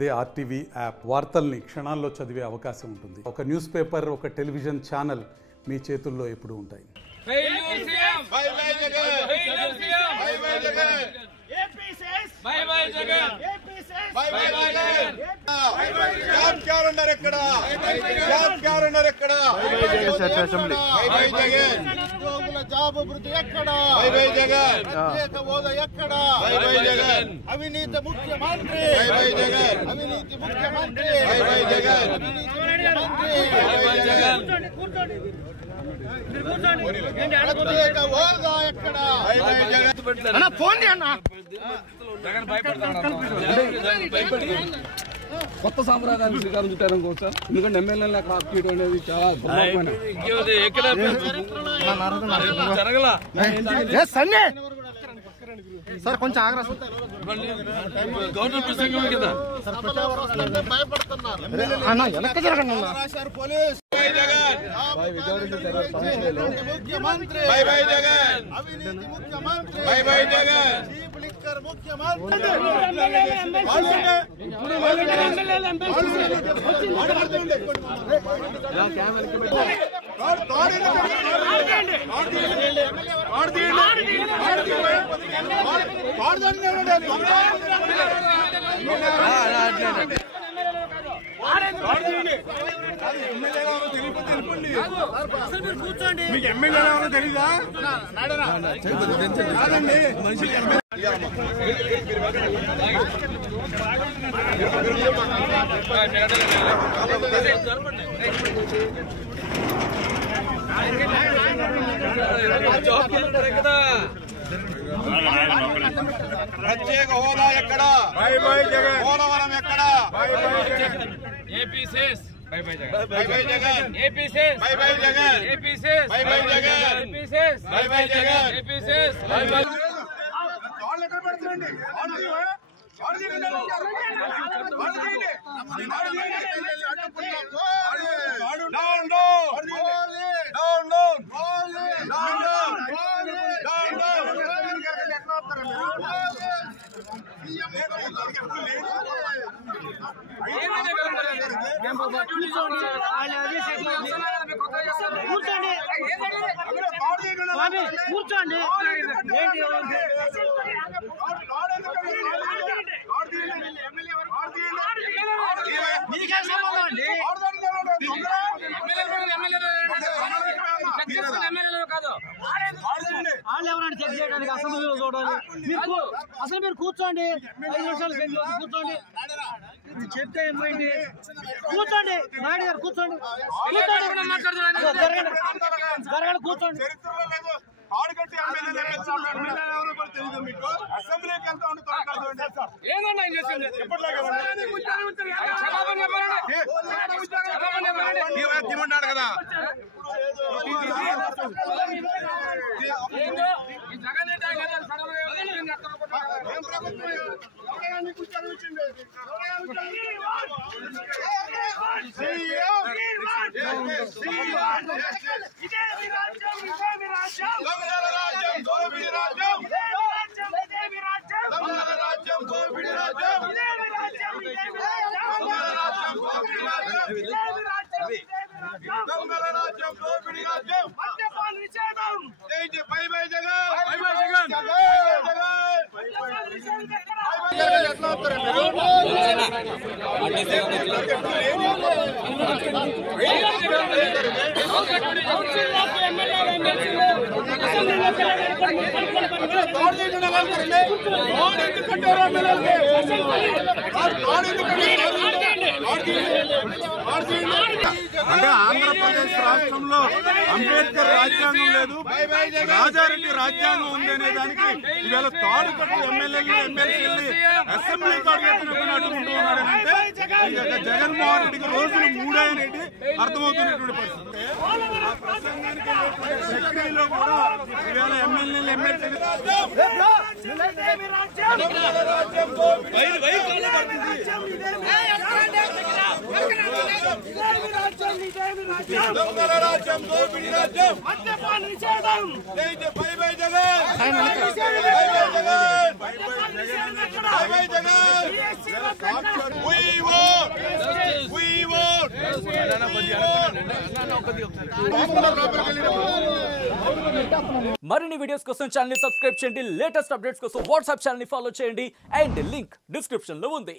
అదే RTV app వార్తల్ని క్షణాల్లో చదివే అవకాశం ఉంటుంది. ఒక న్యూస్ పేపర్, ఒక టెలివిజన్ ఛానల్ మీ చేతుల్లో ఎప్పుడూ ఉంటాయి. అవినీతి ముఖ్యమంత్రి అవినీతి ముఖ్యమంత్రి ప్రత్యేక హోదా ఎక్కడ ఫోన్ కొత్త సాంప్రదాయాన్ని శ్రీకారం చుట్టారనుకోవచ్చు సార్. ఎందుకంటే ఎమ్మెల్యేలు అక్కడ ఆపేయడం అనేది చాలా జరగలా సార్. కొంచెం ఆగ్రహం గవర్నమెంట్ ప్రసంగం కదా వెనక్కి జరగండి పోలీస్ ముఖ్యమంత్రి అవినీతి ముఖ్యమంత్రి చీఫ్ లిక్కర్ ముఖ్యమంత్రి మీకు ఎమ్మెల్యే తెలీదా? ప్రత్యేక హోదా ఎక్కడ? పోలవరం ఎక్కడ? APCS by by Jagan by by Jagan APCS by by Jagan APCS by by Jagan APCS by by Jagan APCS by by కూర్చోండి. మీకేం సంబంధం అండి? వాళ్ళు ఎవరైనా చెక్ చేయడానికి అసెంబ్లీలో చూడాలి. అసలు మీరు కూర్చోండి, 5 నిమిషాలు కూర్చోండి. చెప్తే ఏమైంది? కూర్చోండి, నాయుడు గారు కూర్చోండి. జరగండి, కూర్చోండి. అసెంబ్లీకి వెళ్తా ఏదన్నా తిమ్మన్నాడు కదా. అంటే ఆంధ్రప్రదేశ్ రాష్ట్రంలో అంబేద్కర్ రాజ్యాంగం లేదు, రాజారెడ్డి రాజ్యాంగం ఉంది అనే దానికి ఇవాళ తాడు కట్టు ఎమ్మెల్యేలు ఎమ్మెల్సీలు అసెంబ్లీకి అడుగుతున్నట్టు అడ్డుకుంటూ ఉన్నాడంటే జగన్మోహన్ రెడ్డికి రోజులు 3 అనేది అర్థమవుతున్నటువంటి పరిస్థితి. ఆ ప్రసంగానికి సెక్రటరీలో కూడా ఇవాళ ఎమ్మెల్యేలు ఎమ్మెల్సీలు రాజ్యం దొంగల రాజ్యం దోపిడీ రాజ్యం జై జై by by Jagan by by Jagan by by Jagan we vote మరిన్ని వీడియోస్ కోసం ఛానల్ ని సబ్స్క్రైబ్ చేయండి, లేటెస్ట్ అప్డేట్స్ కోసం వాట్సాప్ ఛానల్ ని ఫాలో చేయండి అండ్ లింక్ డిస్క్రిప్షన్ లో ఉంది.